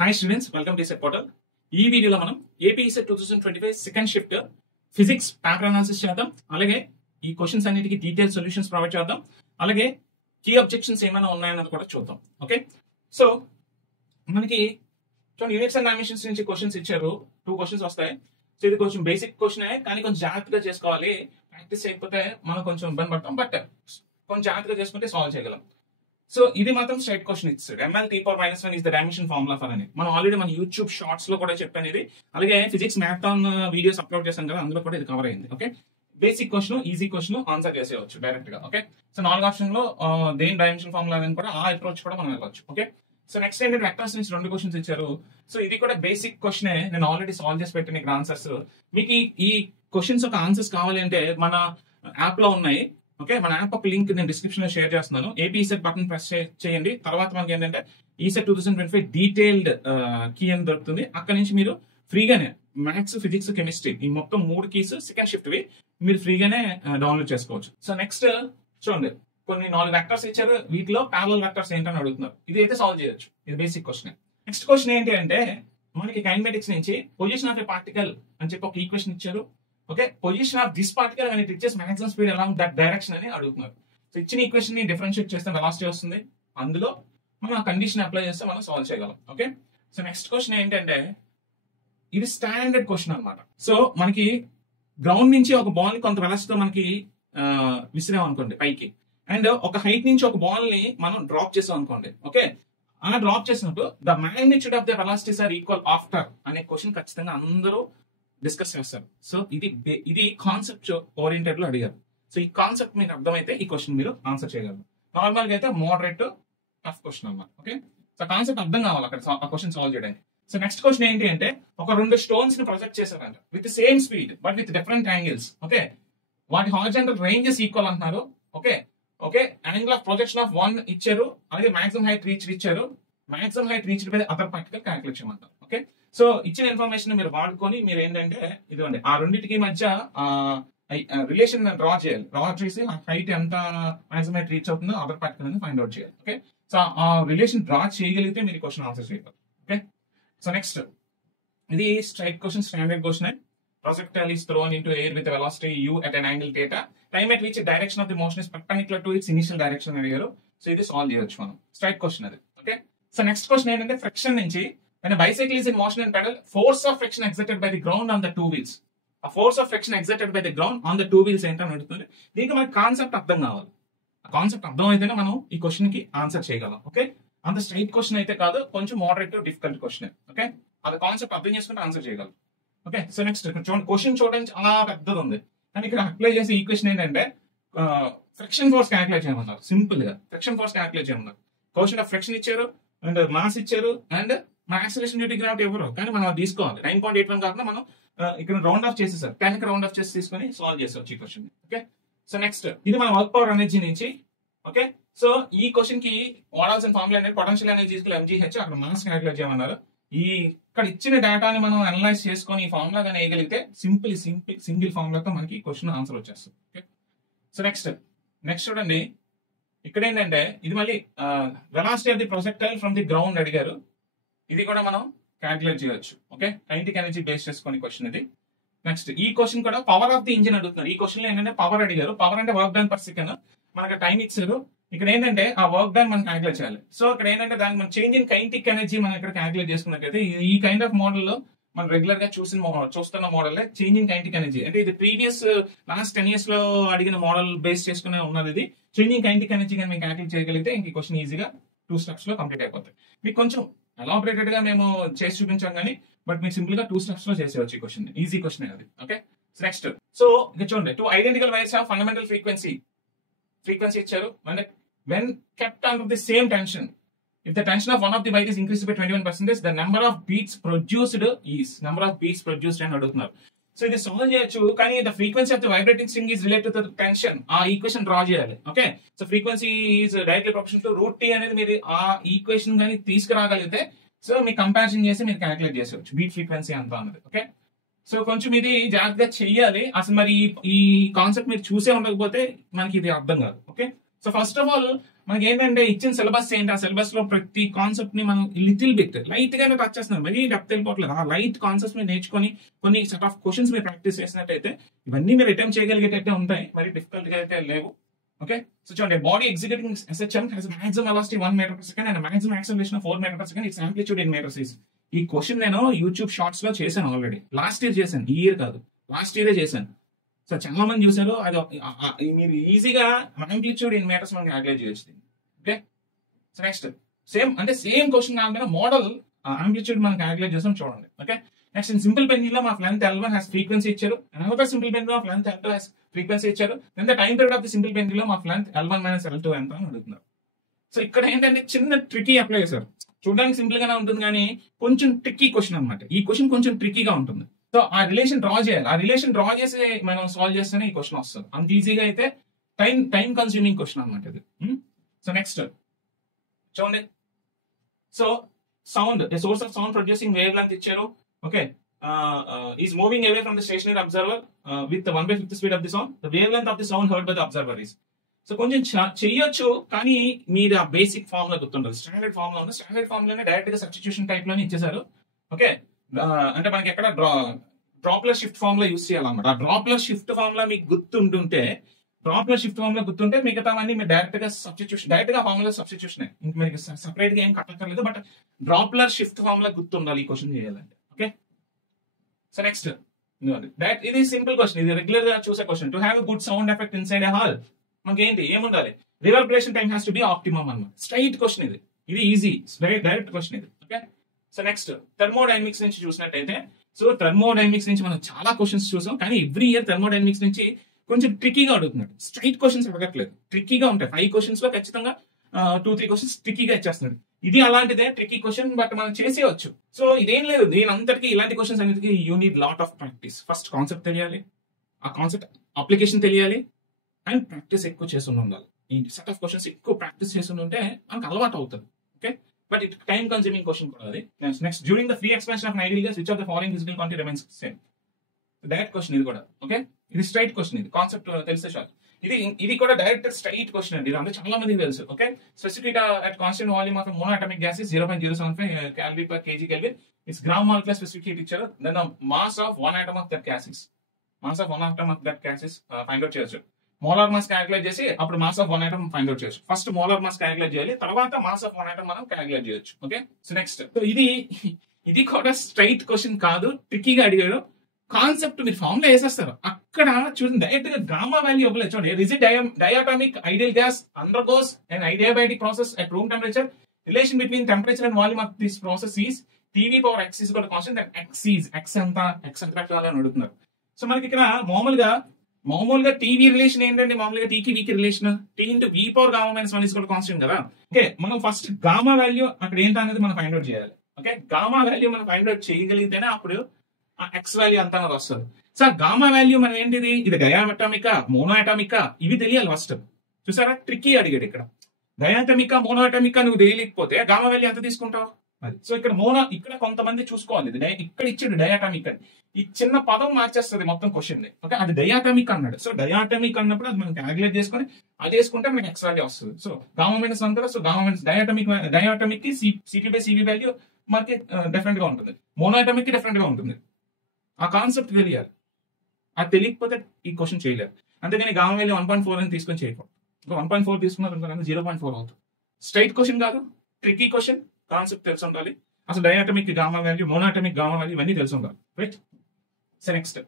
Hi students, welcome to set portal. ఈ వీడియోలో మనం APSET 2025 second shift physics paper analysis చేద్దాం. అలాగే ఈ క్వశ్చన్స్ అన్నిటికీ డీటెయిల్ సొల్యూషన్స్ ప్రొవైడ్ చేద్దాం. అలాగే కీ అబ్జెక్షన్స్ ఏమైనా ఉన్నాయన్నది కూడా చూద్దాం. ఓకే, సో మనకి యూనిట్స్ అండ్ డైమెన్షన్స్ నుంచి క్వశ్చన్స్ ఇచ్చారు. 2 క్వశ్చన్స్ వస్తాయి. సో ఇది కొంచెం బేసిక్ క్వశ్చన్, కానీ కొంచెం జాగ్రత్తగా చేసుకోవాలి. ప్రాక్టీస్ చేయకపోతే మనం కొంచెం ఇబ్బంది పడతాం, బట్ కొంచెం జాగ్రత్తగా చేసుకుంటే సాల్వ్ చేయగలం. సో ఇది మాత్రం స్ట్రైట్ క్వశ్చన్ ఇచ్చాడు. ml(t⁻⁻1) is the dimension formula for అని మనం ఆల్రెడీ మన యూట్యూబ్ షార్ట్స్ లో కూడా చెప్పాను ఇది. అలాగే ఫిజిక్స్ మ్యాథాన్ వీడియోస్ అప్లోడ్ చేశాను కదా, అందులో కూడా ఇది కవర్ అయింది. Okay, basic question, easy question answer చేసేయచ్చు డైరెక్ట్ గా. ఓకే, సో 4 ఆప్షన్ లో దేని డైమెన్షన్ ఫార్ములా అని కూడా ఆ అప్రోచ్ కూడా మనం వెళ్ళొచ్చు. ఓకే, సో నెక్స్ట్ ఏంటంటే వెక్టర్స్ నుంచి 2 క్వశ్చన్స్ ఇచ్చారు. సో ఇది కూడా బేసిక్ క్వశ్చన్, నేను ఆల్రెడీ సాల్వ్ చేసి పెట్టిన ఇక్కడ ఆన్సర్స్. మీకు ఈ క్వశ్చన్స్ ఒక ఆన్సర్స్ కావాలి అంటే మన యాప్ లో ఉన్నాయి. ఓకే, మన యాప్ ఒక లింక్ నేను డిస్క్రిప్షన్ లో షేర్ చేస్తున్నాను. ఏపీసెట్ బటన్ ప్రెస్ చేయండి. తర్వాత మనకి ఏంటంటే ఈసెట్ 2025 డీటెయిల్డ్ కీ అని దొరుకుతుంది. అక్కడ నుంచి మీరు ఫ్రీగానే మ్యాథ్స్, ఫిజిక్స్, కెమిస్ట్రీ ఈ మొత్తం 3 కీస్ సెకండ్ షిఫ్ట్ వి మీరు ఫ్రీగానే డౌన్లోడ్ చేసుకోవచ్చు. సో నెక్స్ట్ చూడండి, కొన్ని 4 వెక్టర్స్ ఇచ్చారు. వీటిలో ప్యారలల్ వెక్టర్స్ ఏంటని అడుగుతున్నారు. ఇది అయితే సాల్వ్ చేయొచ్చు. ఇది బేసిక్ క్వశ్చన్. నెక్స్ట్ క్వశ్చన్ ఏంటి అంటే మనకి కైనమాటిక్స్ నుంచి పొజిషన్ ఆఫ్ ఎ పార్టికల్ అని చెప్పి ఒక ఈక్వేషన్ ఇచ్చారు. Okay, position of this particle when it reaches maximum speed along that direction అని అడుగుతున్నారు. సో ఇచ్చిన ఈక్వేషన్ ని డిఫరెన్షియేట్ చేస్తే వెలాసిటీ వస్తుంది. అందులో మనం ఆ కండిషన్ అప్లై చేస్తే మనం సాల్వ్ చేయగలం. ఓకే, సో నెక్స్ట్ క్వశ్చన్ ఏంటంటే ఇది స్టాండర్డ్ క్వశ్చన్ అన్నమాట. సో మనకి గ్రౌండ్ నుంచి ఒక బాల్ ని కొంత వెలాసిటీతో మనకి విసిరాం అనుకోండి పైకి, అండ్ ఒక హైట్ నుంచి ఒక బాల్ ని మనం డ్రాప్ చేసాం అనుకోండి. ఓకే, అలా డ్రాప్ చేసినప్పుడు the magnitude of the velocities are equal after అనే క్వశ్చన్ ఖచ్చితంగా అందరూ డిస్కస్ చేస్తారు. సో ఇది కాన్సెప్ట్ ఓరియంటెడ్ లో అడిగారు. సో ఈ కాన్సెప్ట్ మీకు అర్థమైతే ఈ క్వశ్చన్ మీరు ఆన్సర్ చేయగలరు. నార్మల్ గా అయితే మోడరేట్ టఫ్ క్వశ్చన్ అన్నమాట. ఓకే, సో కాన్సెప్ట్ అర్థం కావాలి అక్కడ ఆ క్వశ్చన్ సాల్వ్ చేయడానికి. సో నెక్స్ట్ క్వశ్చన్ ఏంటి అంటే ఒక 2 స్టోన్స్ ని ప్రొజెక్ట్ చేశారంట with same speed but with different angles. Okay, వాటి హారిజాంటల్ రేంజెస్ ఈక్వల్ అంటున్నారు. Okay okay, angle of projection of 1 ఇచ్చారు. అలాగే మాక్సిమం హైట్ రీచ్ ఇచ్చారు. Maximum height reach by other particle calculate చేయమంటారు. ఓకే, సో ఇచ్చిన information మీరు వాడుకొని మీరు ఏంటంటే ఇదిగోండి ఆ రెండింటికి మధ్య రిలేషన్ డ్రా చేయాలి. డ్రా చేసి ఆ హైట్ ఎంత మాక్సిమం హైట్ రీచ్ అవుతుందో అదర్ పార్టికల్ అని ఫైండ్ అవుట్ చేయాలి. ఓకే, సో ఆ రిలేషన్ డ్రా చేయగలిగితే మీరు క్వశ్చన్ ఆన్సర్ చేయగలరు. ఓకే, సో నెక్స్ట్ ఇది straight question, standard question. Projectile is thrown into air with a velocity u at an angle theta. Time at which direction of the motion is perpendicular to its initial direction అని అడిగారు. So ఇది solve చేయొచ్చు మనం. Straight question అది. Okay, so next question ఏంటంటే friction నుంచి when a bicycle is in motion and pedal, force of friction exerted by the ground on the 2 wheels. A force of friction exerted by the ground on the 2 wheels ఏంటని అడుగుతుంది. దీనికి మనకి concept అర్థం కావాలి. ఆ concept అర్థం అయితేనే మనం ఈ క్వశ్చన్ కి ఆన్సర్ చేయగలం. ఓకే, అంత స్ట్రైట్ క్వశ్చన్ అయితే కాదు, కొంచెం మోడరేట్ డిఫికల్ట్ క్వశ్చన్. ఓకే, అది కాన్సెప్ట్ అర్థం చేసుకుంటే ఆన్సర్ చేయగలం. ఓకే, సో నెక్స్ట్ చూడండి, క్వశ్చన్ చూడడానికి చాలా పెద్దది ఉంది, కానీ ఇక్కడ అప్లై చేసే ఈక్వేషన్ ఏంటంటే ఫ్రిక్షన్ ఫోర్స్ క్యాలిక్యులేట్ చేయమన్నారు. సింపుల్ గా ఫ్రిక్షన్ ఫోర్స్ క్యాలిక్యులేట్ చేయమన్నారు. క్వశ్చన్ ఆఫ్ ఫ్రిక్షన్ ఇచ్చారు, అండ్ మాస్ ఇచ్చారు, and acceleration due to gravity ఎవరు, కానీ మనం అది తీసుకోవాలి. 9.81 కాకుండా మనం ఇక్కడ రౌండ్ ఆఫ్ చేసేసారు. 10 కి రౌండ్ ఆఫ్ చేసి తీసుకొని సాల్వ్ చేసేవచ్చు ఈ క్వశ్చన్. ఓకే, సో నెక్స్ట్ ఇది మన వర్క్ పవర్ ఎనర్జీ నుంచి. ఓకే, సో ఈ క్వశ్చన్ కి వాడాల్సిన ఫార్ములా ఏంటంటే పొటెన్షియల్ ఎనర్జీ ఎంజీహెచ్, అక్కడ మాస్ క్యాలిక్యులేట్ చేయమన్నారు. ఇక్కడ ఇచ్చిన డేటాని మనం అనలైజ్ చేసుకొని ఈ ఫార్ములా కానీ వేయగలిగితే సింగిల్ ఫార్ములాతో మనకి క్వశ్చన్ ఆన్సర్ వచ్చేస్తుంది. ఓకే, సో నెక్స్ట్ చూడండి, ఇక్కడ ఏంటంటే ఇది మళ్ళీ velocity of the projectile from the ground అడిగారు. ఇది కూడా మనం క్యాలిక్యులేట్ చేయొచ్చు. ఓకే, కైనెటిక్ ఎనర్జీ బేస్ చేసుకొని క్వశ్చన్ ఇది. నెక్స్ట్ ఈ క్వశ్చన్ కూడా పవర్ ఆఫ్ ది ఇంజిన్ అడుగుతున్నారు. ఈ క్వశ్చన్ లో ఏంటంటే పవర్ అడిగారు. పవర్ అంటే వర్క్ డన్ పర్ సెకండ్. మనకి టైం ఇచ్చారు. ఇక్కడ ఏంటంటే ఆ వర్క్ డన్ మనం క్యాలిక్యులేట్ చేయాలి. సో ఇక్కడ ఏంటంటే దానికి మనం చేంజ్ ఇన్ కైనెటిక్ ఎనర్జీ మనం ఇక్కడ క్యాలిక్యులేట్ చేసుకున్నట్లయితే ఈ కైండ్ ఆఫ్ మోడల్ లో మనం రెగ్యులర్ గా చూస్తున్న model change in kinetic energy. అంటే ఇది ప్రీవియస్ లాస్ట్ 10 years లో అడిగిన మోడల్ బేస్ చేసుకునే ఉన్నది. ఇది చేంజ్ ఇన్ కైనెటిక్ ఎనర్జీ కానీ మేము క్యాలిక్యులేట్ చేయగలిగితే ఇంక క్వశ్చన్ ఈజీగా 2 steps లో కంప్లీట్ అయిపోతుంది. మీకు కొంచెం ఎలాబరేటెడ్ గా మేము చేసి చూపించాం కానీ, బట్ మీరు సింపుల్ గా 2 steps లో చేసేవచ్చు ఈ క్వశ్చన్. ఈజీ క్వశ్చన్ అది. ఓకే, నెక్స్ట్ సో ఇక్కడ చూడండి, 2 identical wires have fundamental frequency ఇచ్చారు. అంటే when kept under the same tension, if the tension of one of the wire is increased by 21%, the number of beats produced అని అడుగుతున్నారు. So ఇది solve చేయొచ్చు, కానీ the frequency of the vibrating string is related to the tension. ఆ equation draw చేయాలి. Okay, so frequency is directly proportional to √t అనేది మీరు ఆ ఈక్వేషన్ కానీ తీసుకురాగలిగితే సో మీరు కంపారిజన్ చేసి మీరు క్యాలిక్యులేట్ చేసేవచ్చు బీట్ ఫ్రీక్వెన్సీ అంతా అన్నది. ఓకే, సో కొంచెం ఇది జాగ్రత్తగా చెయ్యాలి. అసలు మరి ఈ కాన్సెప్ట్ మీరు చూసే ఉండకపోతే మనకి ఇది అర్థం కాదు. Okay, so first of all మనకి ఏంటంటే ఇచ్చిన సిలబస్ ఏంటి, ఆ సిలబస్ లో ప్రతి కాన్సెప్ట్ ని మనం లిటిల్ బిట్ లైట్ గానే టచ్ చేస్తున్నాం, మరీ డెప్త్ వెళ్ళిపోవట్లేదు. ఆ లైట్ కాన్సెప్ట్స్ మీరు నేర్చుకొని కొన్ని సెట్ ఆఫ్ క్వశ్చన్స్ మీరు ప్రాక్టీస్ చేసినట్టయితే ఇవన్నీ మీరు అటెంప్ట్ చేయగలిగేటట్టే ఉంటాయి, మరి డిఫికల్ట్ గా అయితే లేవు. ఓకే, సో చూడండి, body executing SHM has maximum velocity 1 meter per second and maximum acceleration of 4 meter per second. Its amplitude in meters is. ఈ క్వశ్చన్ నేను యూట్యూబ్ షార్ట్స్ లో చేశాను ఆల్రెడీ, లాస్ట్ ఇయర్ చేశాను, ఈ ఇయర్ కాదు, లాస్ట్ ఇయరే చేశాను. సో చాలా మంది చూసారు. అది మీరు ఈజీగా యాంప్లిట్యూడ్ ఇన్ మీటర్స్ మనం క్యాలిక్యులేట్ చేయొచ్చు. Okay, so next same question కాకుండా మోడల్ యాంప్లిట్యూడ్ మనం క్యాలిక్యులేట్ చేసాం చూడండి. Okay, next in simple pencil మాకు లెంత్ L1 has ఫ్రీక్వెన్సీ ఇచ్చారు, another simple pencil of length L2 has frequency ఇచ్చారు. Then the time period of the simple pencil మాకు length L1 minus L2 ఎంత అని అడుగుతున్నారు. సో ఇక్కడ ఏంటంటే చిన్న ట్రికీ అప్లై చేశారు. చూడడానికి సింపుల్ గానే ఉంటుంది కానీ కొంచెం ట్రిక్కీ క్వశ్చన్ అనమాట. ఈ క్వశ్చన్ కొంచెం ట్రిక్కీగా ఉంటుంది. సో ఆ రిలేషన్ డ్రా చేయాలి, ఆ రిలేషన్ డ్రా చేసి మనం సాల్వ్ చేస్తేనే ఈ క్వశ్చన్ వస్తుంది. అంత ఈజీగా అయితే టైం కన్స్యూమింగ్ క్వశ్చన్ అనమాట ఇది. సో నెక్స్ట్ చూడండి, so sound, source of sound producing wavelength ఇచ్చారు. Okay, is moving away from the stationary observer with 1/5 speed of the sound. The wavelength of the sound heard by the observer is. So కొంచెం చెయ్యొచ్చు కానీ మీరు ఆ basic form లో గుర్తుండదు. Standard form లో ఉంది, స్టాండర్డ్ ఫార్మ్ లోనే డైరెక్ట్ గా సబ్స్టిట్యూషన్ టైప్ లోనే ఇచ్చేసారు. ఓకే, అంటే మనకి ఎక్కడ డ్రాప్లర్ షిఫ్ట్ ఫార్మ్ లో యూస్ చేయాలన్నమాట. ఆ డ్రాప్లర్ షిఫ్ట్ ఫార్మ్ లో మీకు గుర్తుంటే మిగతా అన్ని మీరు డైరెక్ట్ గా సబ్స్టిట్యూషన్, డైరెక్ట్ గా ఫార్ములా సబ్స్టిట్యూషన్, ఇంక మీకు సపరేట్ గా ఏం కట్టక్కర్లేదు. బట్ డ్రాప్లర్ షిఫ్ట్ ఫార్మ్ లో గుర్తుండాలి ఈ క్వశ్చన్ చేయాలంటే. ఓకే, సో నెక్స్ట్ ఇది సింపుల్ క్వశ్చన్, ఇది రెగ్యులర్ గా చూసే question. To have good sound effect inside a hall మనకి ఏంటి ఏముండాలి, reverberation time has to be optimum అన్నమాట. స్ట్రైట్ క్వశ్చన్ ఇది ఈజీ డైరెక్ట్ క్వశ్చన్ ఇది. ఓకే, సో నెక్స్ట్ థర్మోడైనమిక్స్ నుంచి చూసినట్టయితే, సో థర్మోడైనమిక్స్ నుంచి మనం చాలా క్వశ్చన్స్ చూసాం కానీ ఎవ్రీ ఇయర్ థర్మోడైనమిక్స్ నుంచి కొంచెం ట్రిక్కీగా అడుగుతున్నాడు. స్ట్రైట్ క్వశ్చన్స్ అడగట్లేదు, ట్రిక్కీగా ఉంటాయి. 5 క్వశ్చన్స్ లో ఖచ్చితంగా 2-3 క్వశ్చన్స్ ట్రిక్కీగా ఇచ్చేస్తున్నాడు. ఇది అలాంటిదే ట్రిక్కీ క్వశ్చన్, బట్ మనం చేసేయచ్చు. సో ఇదేం లేదు, దీని అంతటికి ఇలాంటి క్వశ్చన్స్ అన్నిటికీ you need lot of practice. First concept తెలియాలి, ఆ కాన్సెప్ట్ అప్లికేషన్ తెలియాలి, అండ్ ప్రాక్టీస్ ఎక్కువ చేసి ఉండాలి. ఈ సెట్ ఆఫ్ క్వశ్చన్స్ ఎక్కువ ప్రాక్టీస్ చేసి ఉంటే మనకు అలవాటు అవుతుంది. Okay, but it time consuming question కూడా అది. Next during the free expansion of ideal gas which of the following physical quantity remains same. Direct question ఇది కూడా. ఓకే, ఇది స్ట్రైట్ క్వశ్చన్, ఇది కాన్సెప్ట్ తెలిసే చాలు. ఇది కూడా డైరెక్ట్ స్ట్రైట్ క్వశ్చన్ అండి, ఇది అంటే చాలా మందికి తెలుసు. Okay, specific heat constant volume of monoatomic gas is 0.075 calorie per kg Kelvin. Its gram molecular specific heat ఇచ్చారు. Then the mass of one atom of that gas is find out చేయొచ్చు. Molar mass calculate చేసి అప్పుడు mass of one item find out చేయొచ్చు. First molar mass calculate చేయాలి, తర్వాత mass of one item మనం calculate చేయొచ్చు. Okay, so next ఇది కూడా స్ట్రైట్ క్వశ్చన్ కాదు, ట్రిక్కీగా అడిగాడు. కాన్సెప్ట్ మీరు ఫామ్ లో వేసేస్తారు. అక్కడ చూడండి డైరెక్ట్ గా గామా వాల్యూ ఇవ్వలేదు. చూడండి, rigid diatomic ideal gas undergoes and adiabatic process at room temperature. Relation between temperature and volume of this process is TV power x is constant and x ఎంత అని అడుగుతున్నారు. సో మనకి ఇక్కడ మామూలుగా TV relation ఏంటంటే మామూలుగా టీకి వీకి relation T into V power gamma minus 1 is constant కదా. ఓకే, మనం ఫస్ట్ గామా వాల్యూ అక్కడ ఏంటి అనేది మనం ఫైండ్ అవుట్ చేయాలి. ఓకే, గామా వాల్యూ మనం ఫైండ్ అవుట్ చేయగలిగితేనే అప్పుడు ఆ ఎక్స్ వాల్యూ అంతా వస్తుంది. సో గామా వాల్యూ మనం ఏంటిది, ఇది డయాటమికా మోనోఅటామికా ఇవి తెలియాలి ఫస్ట్. చూసారా, ట్రిక్కీ అడిగాడు ఇక్కడ. డయాటమికా మోనోఅటామికా నువ్వు తెలియకపోతే గామా వాల్యూ ఎంత తీసుకుంటావు అది. సో ఇక్కడ కొంతమంది చూసుకోవాలి, ఇది ఇక్కడ ఇచ్చాడు డయాటమిక్ అని, ఈ చిన్న పదం మార్చేస్తుంది మొత్తం క్వశ్చన్ ని. ఓకే, అది డయాటమిక్ అన్నాడు. సో డయాటమిక్ అన్నప్పుడు అది మనం క్యాలిక్యులేట్ చేసుకుని అది వేసుకుంటే మనకి ఎక్స్ వాల్యూ వస్తుంది. సో గామా మైనస్ 1 కదా, సో గామా మైనస్ డయాటమిక్ కి సిపి బై సివి వాల్యూ మనకి డిఫరెంట్ గా ఉంటుంది, మోనోఅటామిక్ కి డిఫరెంట్ గా ఉంటుంది. ఆ కాన్సెప్ట్ తెలియాలి, అది తెలియకపోతే ఈ క్వశ్చన్ చేయలేరు. అంతేగాని గామా వాల్యూ 1.4 అని తీసుకొని చేయకూడదు. 1.4 తీసుకున్నారు 0.4 అవుతుంది. స్ట్రైట్ క్వశ్చన్ కాదు, ట్రిక్కీ క్వశ్చన్. కాన్సెప్ట్ తెలిసి ఉండాలి, అసలు diatomic gamma value, monoatomic gamma value ఇవన్నీ తెలిసి ఉండాలి. రైట్, సో నెక్స్ట్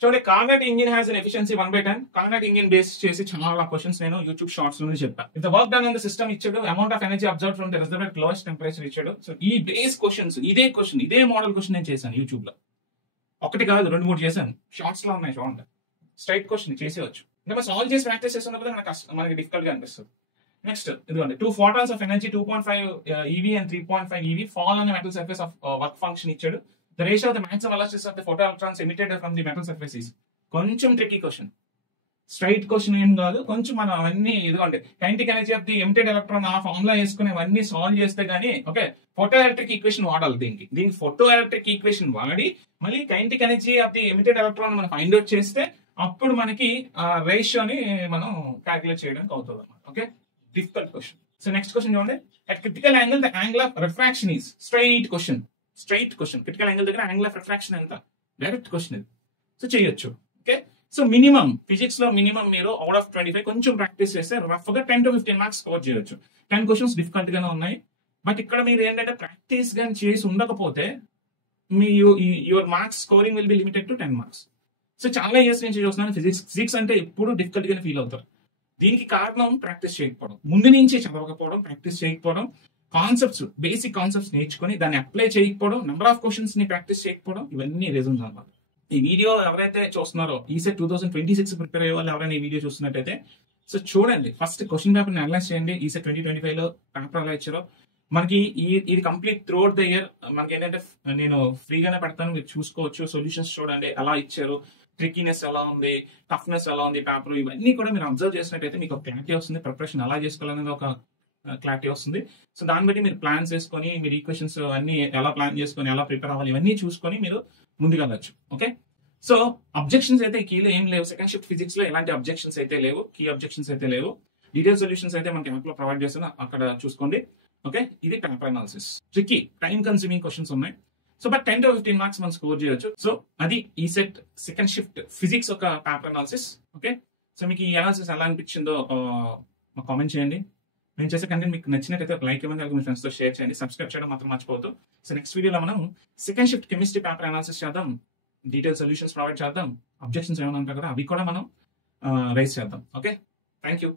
చూడండి, Carnot engine has an efficiency 1/10. Carnot engine base చేసి చాలా క్వశ్చన్స్ నేను యూట్యూబ్ షార్ట్స్ లో చెప్పాను. ఇంత work done on the system ఇచ్చాడు, amount of energy absorb from the reservoir at lowest temperature ఇచ్చాడు. సో ఈ బేస్ క్వశ్చన్స్ ఇదే మోడల్ క్వశ్చన్ నేను చేశాను యూట్యూబ్ లో. ఒకటి కాదు 2-3 చేశాను, షార్ట్స్ లో ఉన్నాయి చూడండి. స్ట్రైట్ క్వశ్చన్ చేసేవచ్చు, ఇంకా సాల్వ్ చేసి ప్రాక్టీస్ చేస్తున్నప్పుడు మనకి డిఫికల్ట్ గా అనిపిస్తుంది. నెక్స్ట్ ఇదిగోండి, 2 photons of energy 2.5 eV and 3.5 eV fall on a metal surface of work function ఇచ్చాడు. The ratio of the maximum velocities of the photoelectrons emitted from the metal surface is. కొంచెం tricky question, straight question ఏం కాదు. కొంచెం మనం అవన్నీ ఇదిగోండి kinetic energy of the emitted electron ఆ formula వేసుకుని అవన్నీ సాల్వ్ చేస్తే గానీ. ఓకే, ఫోటో ఎలక్ట్రిక్ ఈక్వేషన్ వాడాలి దీనికి ఫోటో ఎలక్ట్రిక్ ఈక్వేషన్ వాడి మళ్ళీ kinetic energy of the emitted electron మనం ఫైండ్ అవుట్ చేస్తే అప్పుడు మనకి ఆ రేషియోని మనం క్యాలిక్యులేట్ చేయడానికి అవుతుంది అన్నమాట. Okay, difficult question. So next question చూడండి. At critical angle the angle of refraction is straight question. Critical angle దగ్గర యాంగిల్ ఆఫ్ రిఫ్రాక్షన్ ఎంత? డైరెక్ట్ క్వశ్చన్ ఇది. సో చేయొచ్చు. ఓకే, సో మినిమం ఫిజిక్స్ లో మినిమం మీరు అవుట్ ఆఫ్ 25 కొంచెం practice చేస్తే rough గా 10 to 15 మార్క్స్ స్కోర్ చేయొచ్చు. 10 క్వశ్చన్స్ డిఫికల్ట్ గానే ఉన్నాయి. బట్ ఇక్కడ మీరు ఏంటంటే ప్రాక్టీస్ గాని చేసి ఉండకపోతే me your marks scoring will be limited to 10 marks. So చాలా ఇయర్స్ నుంచి చూస్తున్నాను ఫిజిక్స్ అంటే ఎప్పుడు డిఫికల్ట్ గానే ఫీల్ అవుతారు. దీనికి కారణం ప్రాక్టీస్ చేయకపోవడం, ముందు నుంచి చదవకపోవడం, ప్రాక్టీస్ చేయకపోవడం, కాన్సెప్ట్స్ బేసిక్ కాన్సెప్ట్స్ నేర్చుకొని దాన్ని అప్లై చేయకపోవడం, నెంబర్ ఆఫ్ క్వశ్చన్స్ ని ప్రాక్టీస్ చేయకపోవడం, ఇవన్నీ రీజన్స్ అన్నమాట. ఈ వీడియో ఎవరైతే చూస్తున్నారో ఈసెట్ 2026 ప్రిపేర్ అయ్యే వాళ్ళు ఎవరైనా ఈ వీడియో చూస్తున్నట్టయితే సో చూడండి, ఫస్ట్ క్వశ్చన్ పేపర్ ని అనలైజ్ చేయండి. ఈసెట్ 2025 లో పేపర్ ఎలా ఇచ్చారో మనకి ఇది complete through out the year మనకి ఏంటంటే నేను ఫ్రీగానే పెడతాను, మీరు చూసుకోవచ్చు. సొల్యూషన్స్ చూడండి ఎలా ఇచ్చారు, ట్రికీనెస్ ఎలా ఉంది, టఫ్నెస్ ఎలా ఉంది పేపర్, ఇవన్నీ కూడా మీరు అబ్జర్వ్ చేసినట్టయితే మీకు ఒక క్లారిటీ వస్తుంది. ప్రిపరేషన్ ఎలా చేసుకోవాలనేది ఒక క్లారిటీ వస్తుంది. సో దాన్ని బట్టి మీరు ప్లాన్స్ చేసుకొని మీరు ఈక్వెషన్స్ అన్ని ఎలా ప్లాన్ చేసుకొని ఎలా ప్రిపేర్ అవ్వాలి ఇవన్నీ చూసుకొని మీరు ముందుకు వెళ్ళచ్చు. ఓకే, సో అబ్జెక్షన్స్ అయితే కీలో ఏం లేవు. సెకండ్ షిఫ్ట్ ఫిజిక్స్ లో ఎలాంటి అబ్జెక్షన్స్ అయితే లేవు, కీ అబ్జెక్షన్స్ అయితే లేవు. డీటెయిల్ సొల్యూషన్స్ అయితే మనకి యాప్ లో ప్రొవైడ్ చేస్తాను, అక్కడ చూసుకోండి. ఓకే, ఇది paper analysis. Tricky time consuming questions ఉన్నాయి. సో బట్ 10 to 15 మార్క్స్ మనం స్కోర్ చేయొచ్చు. సో అది ఈసెట్ సెకండ్ షిఫ్ట్ ఫిజిక్స్ ఒక పేపర్ అనాలిసిస్. ఓకే, సో మీకు ఈ అనాలిసిస్ ఎలా అనిపించిందో కామెంట్ చేయండి. నేను చేసే కంటెంట్ మీకు నచ్చినట్టయితే లైక్ ఇవ్వండి, అలాగే మీ ఫ్రెండ్స్ తో షేర్ చేయండి. సబ్స్క్రైబ్ చేయడం మాత్రం మర్చిపోవద్దు. సో నెక్స్ట్ వీడియోలో మనం second shift chemistry paper analysis చేద్దాం, డీటెయిల్ సొల్యూషన్స్ ప్రొవైడ్ చేద్దాం, అబ్జెక్షన్స్ ఏమైనా ఉంటాయి కదా అవి కూడా మనం రైజ్ చేద్దాం. Okay, thank you.